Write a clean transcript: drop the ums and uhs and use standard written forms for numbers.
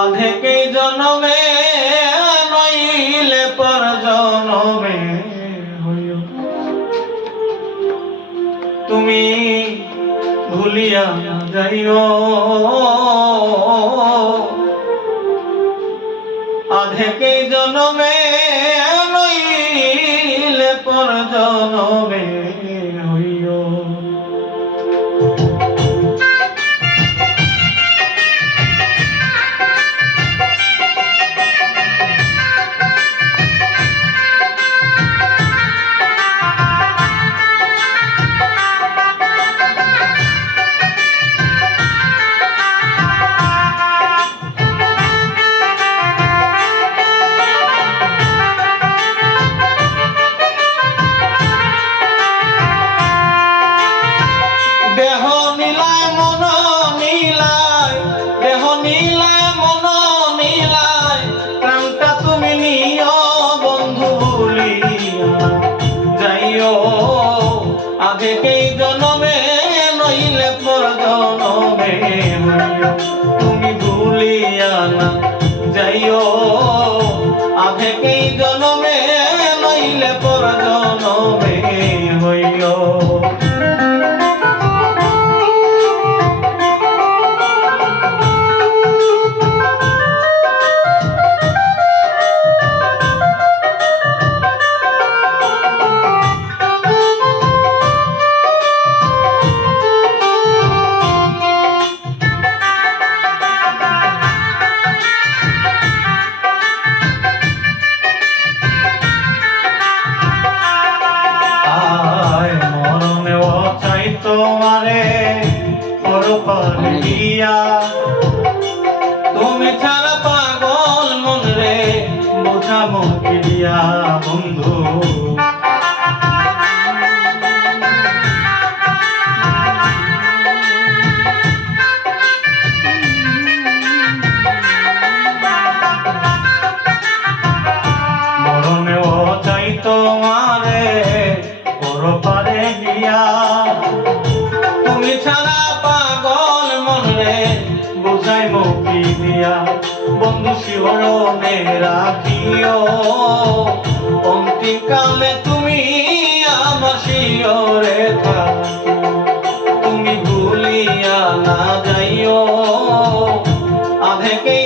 আধেকে জনমে নইলে পর জনমে হইও তুমি ভুলিয়া যাইও। আধেকে জনমে নইলে পর জনমে হইও। আধেকেই জনমে নইলে পর জনমে হইও তুমি ভুলিয়া না যাইও। আধেকেই জনমে নইলে পর জনমে হইও। তোমারে পরপারে দিয়া তুমি ছাড়া পাগল মন রে বোঝাবো কি দিয়া বন্ধু। মরণেও চাই তোমারে পরপারে গিয়া তুমি ছাড়া পাগল মনে বুঝাই মুখি দিয়া বন্ধু শিহরণে রাখিও। অন্তিমকালে তুমি আমার শিহরে থাকিও তুমি ভুলিয়া না যাইও। আধেকেই